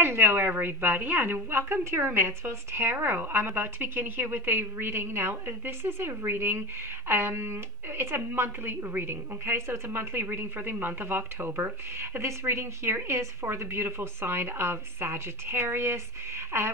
Hello everybody and welcome to Romancefull's Tarot. I'm about to begin here with a reading now. This is a reading, it's a monthly reading, okay? So it's a monthly reading for the month of October. This reading here is for the beautiful sign of Sagittarius.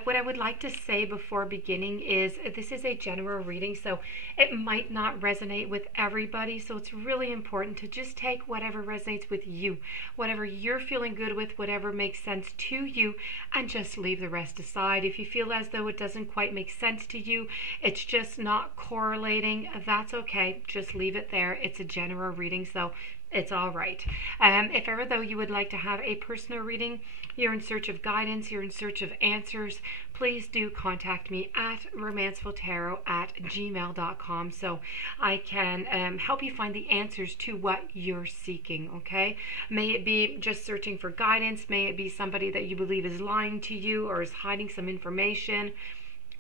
What I would like to say before beginning is this is a general reading, so it might not resonate with everybody. So it's really important to just take whatever resonates with you, whatever you're feeling good with, whatever makes sense to you, and just leave the rest aside. If you feel as though it doesn't quite make sense to you, it's just not correlating, that's okay. Just leave it there. It's a general reading, so it's all right. If ever though you would like to have a personal reading, you're in search of guidance, you're in search of answers, please do contact me at romancefulltarot@gmail.com so I can help you find the answers to what you're seeking, okay? May it be just searching for guidance, may it be somebody that you believe is lying to you or is hiding some information.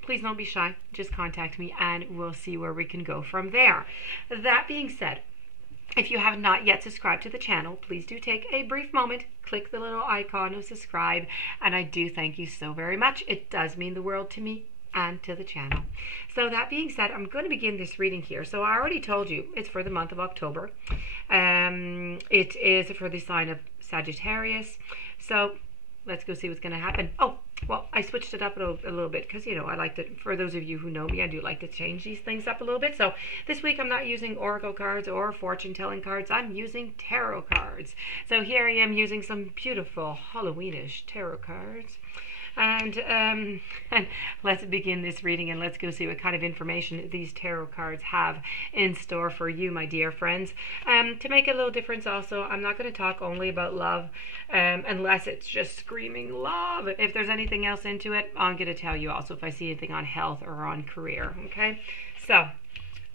Please don't be shy, just contact me and we'll see where we can go from there. That being said, if you have not yet subscribed to the channel, please do take a brief moment, click the little icon of subscribe, and I do thank you so very much. It does mean the world to me and to the channel. So that being said, I'm going to begin this reading here. So I already told you it's for the month of October. It is for the sign of Sagittarius. So let's go see what's going to happen. Oh, well, I switched it up a little bit because, you know, I like to, for those of you who know me, I do like to change these things up a little bit. So this week I'm not using oracle cards or fortune-telling cards. I'm using tarot cards. So here I am using some beautiful Halloweenish tarot cards. And let's begin this reading and let's go see what kind of information these tarot cards have in store for you, my dear friends. To make a little difference also, I'm not going to talk only about love unless it's just screaming love. If there's anything else into it, I'm going to tell you also if I see anything on health or on career, okay? So,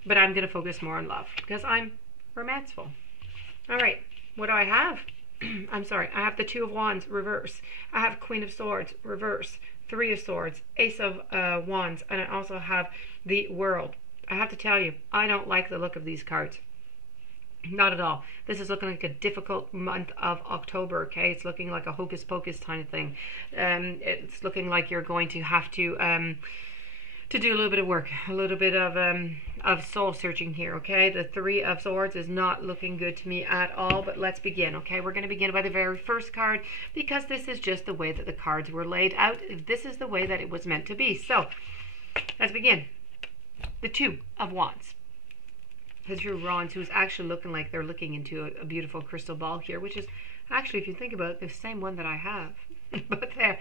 but I'm going to focus more on love because I'm romanceful. All right, what do I have? I'm sorry, I have the Two of Wands, reverse. I have Queen of Swords, reverse. Three of Swords, Ace of Wands, and I also have the World. I have to tell you, I don't like the look of these cards. Not at all. This is looking like a difficult month of October, okay? It's looking like a hocus pocus kind of thing. It's looking like you're going to have to do a little bit of work, a little bit of soul searching here, okay? The Three of Swords is not looking good to me at all, but let's begin, okay? We're going to begin by the very first card because this is just the way that the cards were laid out. This is the way that it was meant to be. So let's begin. The Two of Wands. The Two of Wands, who's actually looking like they're looking into a beautiful crystal ball here, which is actually, if you think about it, the same one that I have. But there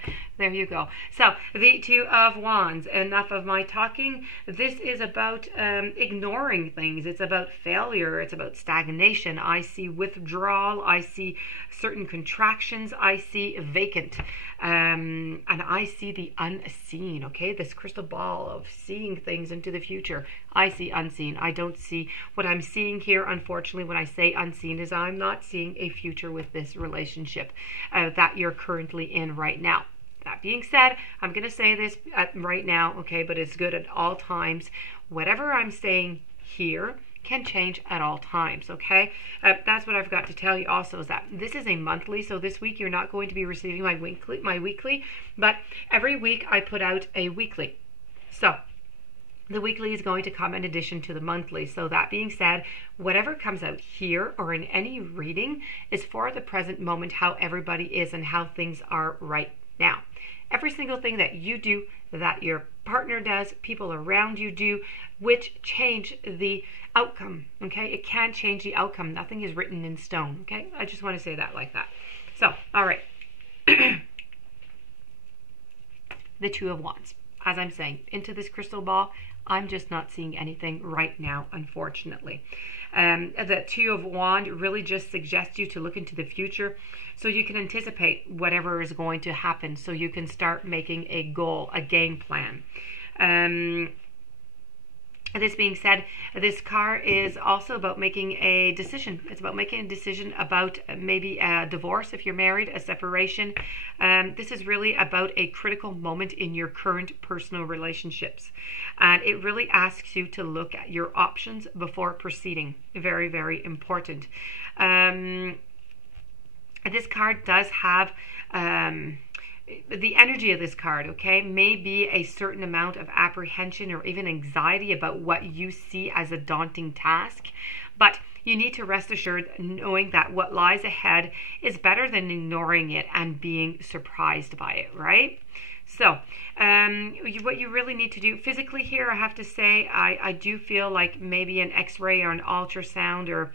you go. So the Two of Wands. Enough of my talking. This is about ignoring things. It's about failure. It's about stagnation. I see withdrawal. I see certain contractions. I see vacant. And I see the unseen, okay? This crystal ball of seeing things into the future. I see unseen. I don't see what I'm seeing here. Unfortunately, when I say unseen, is I'm not seeing a future with this relationship that you're currently in right now. That being said, I'm going to say this right now, okay, but it's good at all times. Whatever I'm saying here can change at all times, okay? That's what I've got to tell you also, is that this is a monthly, so this week you're not going to be receiving my weekly, but every week I put out a weekly. So the weekly is going to come in addition to the monthly. So that being said, whatever comes out here or in any reading is for the present moment, how everybody is and how things are right now. Every single thing that you do, that your partner does, people around you do, which change the outcome, okay? It can change the outcome. Nothing is written in stone, okay? I just want to say that like that. So, all right. The Two of Wands. As I'm saying, into this crystal ball, I'm just not seeing anything right now, unfortunately. The Two of Wands really just suggests you to look into the future so you can anticipate whatever is going to happen, so you can start making a goal, a game plan. This being said, this card is also about making a decision. It's about making a decision about maybe a divorce if you're married, a separation. This is really about a critical moment in your current personal relationships. And it really asks you to look at your options before proceeding. Very, very important. This card does have the energy of this card, okay, may be a certain amount of apprehension or even anxiety about what you see as a daunting task. But you need to rest assured knowing that what lies ahead is better than ignoring it and being surprised by it, right? So what you really need to do physically here, I have to say, I do feel like maybe an x-ray or an ultrasound or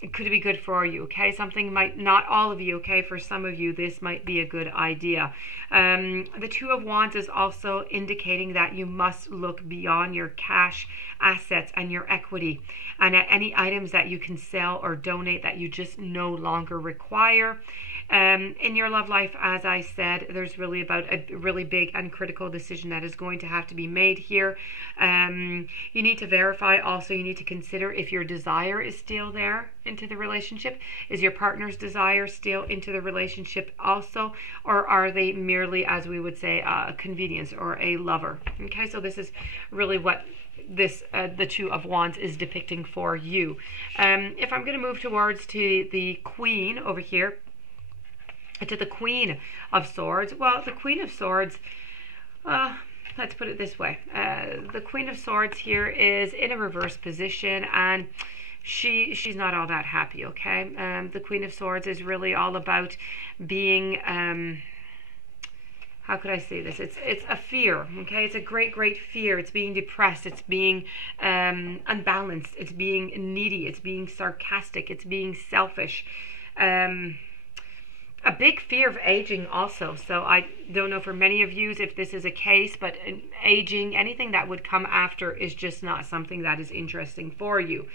it could be good for you, okay? Something might, not all of you, okay? For some of you, this might be a good idea. The Two of Wands is also indicating that you must look beyond your cash assets and your equity and at any items that you can sell or donate that you just no longer require. In your love life, as I said, there's really about a really big and critical decision that is going to have to be made here. You need to verify also, you need to consider if your desire is still there into the relationship. Is your partner's desire still into the relationship also? Or are they merely, as we would say, a convenience or a lover? Okay, so this is really what this the Two of Wands is depicting for you. If I'm going to move towards to the Queen over here, to the Queen of Swords. Well, the Queen of Swords, let's put it this way. The Queen of Swords here is in a reverse position, and she's not all that happy, okay? The Queen of Swords is really all about being, how could I say this? It's a fear, okay? It's a great fear. It's being depressed. It's being unbalanced. It's being needy. It's being sarcastic. It's being selfish. A big fear of aging also. So I don't know for many of you if this is a case, but aging, anything that would come after is just not something that is interesting for you.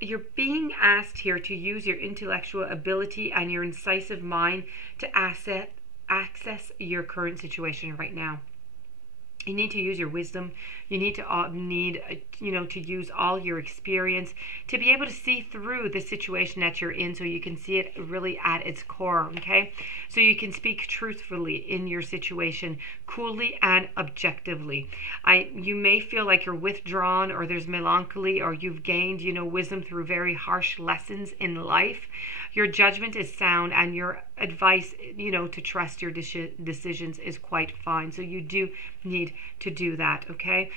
You're being asked here to use your intellectual ability and your incisive mind to access your current situation right now. You need to use your wisdom. You need to use all your experience to be able to see through the situation that you're in, so you can see it really at its core, okay? So you can speak truthfully in your situation, coolly and objectively. You may feel like you're withdrawn, or there's melancholy, or you've gained, wisdom through very harsh lessons in life. Your judgment is sound, and your advice, to trust your decisions is quite fine. So you do need to do that, okay?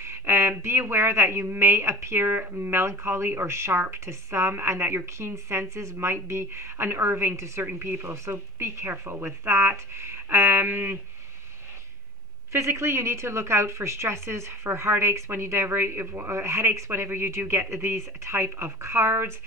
Be aware that you may appear melancholy or sharp to some, and that your keen senses might be unnerving to certain people. So be careful with that. Physically, you need to look out for stresses, for heartaches headaches whenever you do get these type of cards.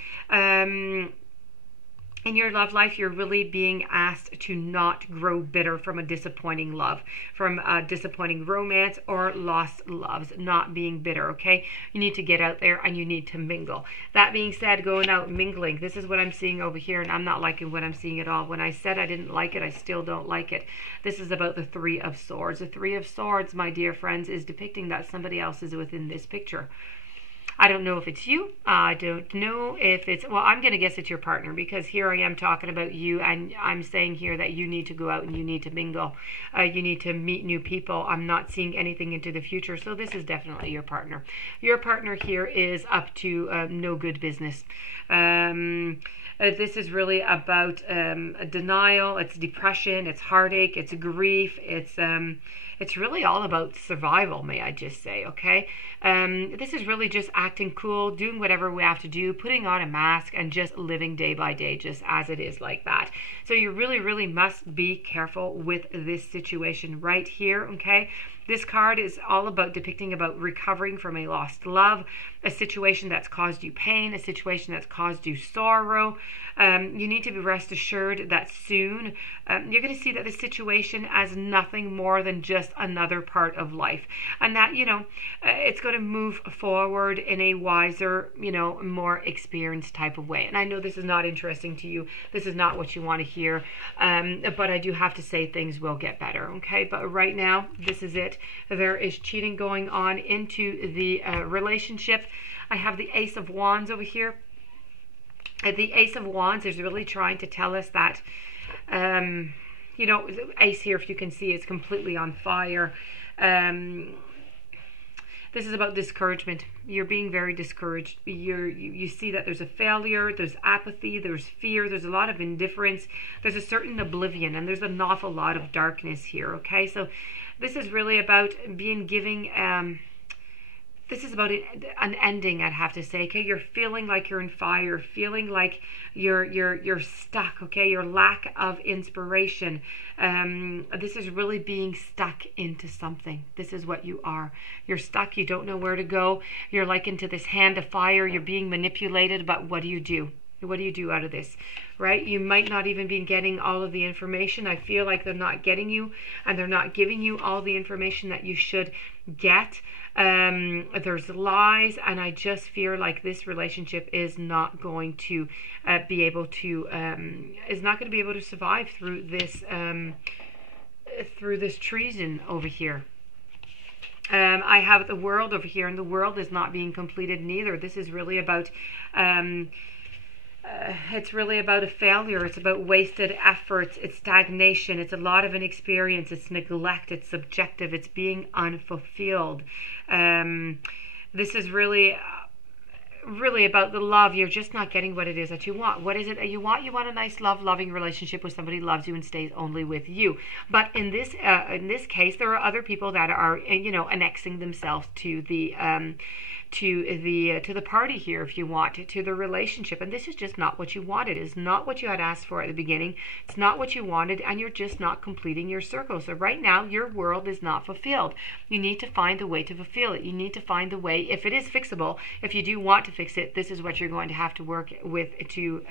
In your love life, you're really being asked to not grow bitter from a disappointing love, from a disappointing romance or lost loves, not being bitter, okay? You need to get out there and you need to mingle. That being said, going out mingling, this is what I'm seeing over here, and I'm not liking what I'm seeing at all. When I said I didn't like it, I still don't like it. This is about the Three of Swords. The Three of Swords, my dear friends, is depicting that somebody else is within this picture. I don't know if it's you. I don't know if it's, well, I'm going to guess it's your partner, because here I am talking about you, and I'm saying here that you need to go out and you need to mingle. You need to meet new people. I'm not seeing anything into the future, so this is definitely your partner. Your partner here is up to no good business. This is really about denial, it's depression, it's heartache, it's grief, it's really all about survival, may I just say, okay? This is really just acting cool, doing whatever we have to do, putting on a mask, and just living day by day, just as it is like that. So you really must be careful with this situation right here, okay? This card is all about depicting about recovering from a lost love, a situation that's caused you pain, a situation that's caused you sorrow. You need to be rest assured that soon you're going to see that this situation as nothing more than just another part of life, and that it's going to move forward in a wiser, more experienced type of way. And I know this is not interesting to you. This is not what you want to hear, but I do have to say things will get better, okay? But right now, this is it. There is cheating going on into the relationship. I have the Ace of Wands over here. The Ace of Wands is really trying to tell us that, Ace here, if you can see, is completely on fire. The This is about discouragement. You're being very discouraged. You see that there's a failure, there's apathy, there's fear, there's a lot of indifference, there's a certain oblivion, and there's an awful lot of darkness here, okay? So this is really about being giving... this is about an ending, I'd have to say. Okay, you're feeling like you're in fire, feeling like you're stuck. Okay, your lack of inspiration. This is really being stuck into something. This is what you are. You're stuck. You don't know where to go. You're like into this hand of fire. You're being manipulated. But what do you do? What do you do out of this, right? You might not even be getting all of the information. I feel like they're not getting you, and they're not giving you all the information that you should get. There's lies, and I just feel like this relationship is not going to be able to survive through this treason over here. I have the world over here, and the world is not being completed neither. This is really about it's really about a failure. It's about wasted efforts. It's stagnation. It's a lot of inexperience. It's neglect. It's subjective. It's being unfulfilled. This is really about the love. You're just not getting what it is that you want. What is it that you want? You want a nice, loving relationship with somebody who loves you and stays only with you. But in this case, there are other people that are, annexing themselves to the party here, if you want, to the relationship. And this is just not what you wanted. It's not what you had asked for at the beginning. It's not what you wanted, and you're just not completing your circle. So right now, your world is not fulfilled. You need to find a way to fulfill it. You need to find a way, if it is fixable, if you do want to fix it, this is what you're going to have to work with to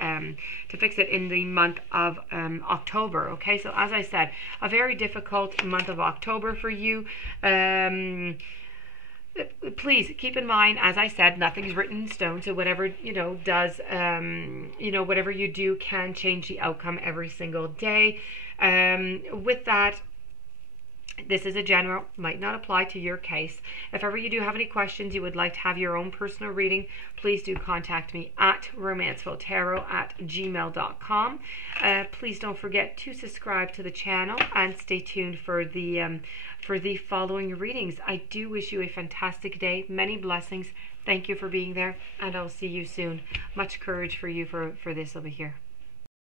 fix it in the month of October. Okay, so as I said, a very difficult month of October for you. Please keep in mind, as I said, nothing's written in stone. So whatever whatever you do can change the outcome every single day. With that, this is a general, might not apply to your case. If ever you do have any questions, you would like to have your own personal reading, please do contact me at romancefulltarot@gmail.com. Please don't forget to subscribe to the channel and stay tuned for the following readings. I do wish you a fantastic day. Many blessings. Thank you for being there, and I'll see you soon. Much courage for you for this over here.